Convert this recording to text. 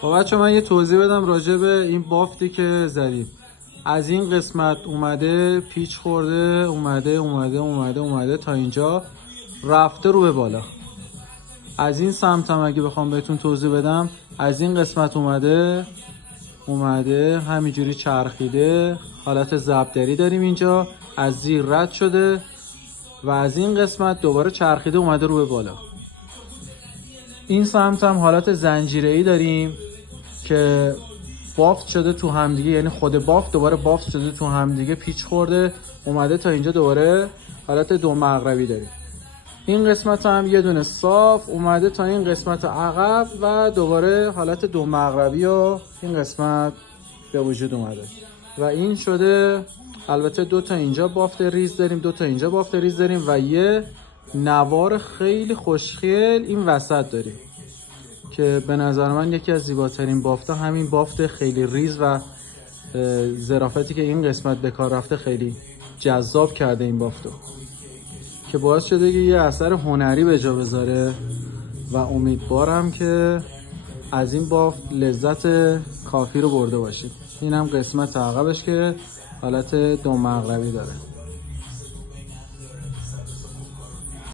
خب بچه من یه توضیح بدم راجع به این بافتی که زدیم. از این قسمت اومده پیچ خورده، اومده تا اینجا رفته رو به بالا. از این سمت هم اگه بخوام بهتون توضیح بدم، از این قسمت اومده همینجوری چرخیده، حالت ضبدری داریم اینجا، از زیر رد شده و از این قسمت دوباره چرخیده اومده رو به بالا. این سمت هم حالت زنجیره‌ای داریم که بافت شده تو همدیگه، یعنی خود بافت دوباره بافت شده تو همدیگه، پیچ خورده اومده تا اینجا، دوباره حالت دو مغربی داریم. این قسمت هم یه دونه صاف اومده تا این قسمت عقب و دوباره حالت دو مغربی و این قسمت به وجود اومده و این شده. البته دو تا اینجا بافت ریز داریم، دو تا اینجا بافت ریز داریم و یه نوار خیلی خوشگل این وسط داریم که به نظر من یکی از زیباترین بافتا همین بافت خیلی ریز و ظرافتی که این قسمت به کار رفته خیلی جذاب کرده این بافتو، که باعث شده که یه اثر هنری به جا بذاره و امیدوارم که از این بافت لذت کافی رو برده باشید. این هم قسمت عقبش که حالت دو مغربی داره.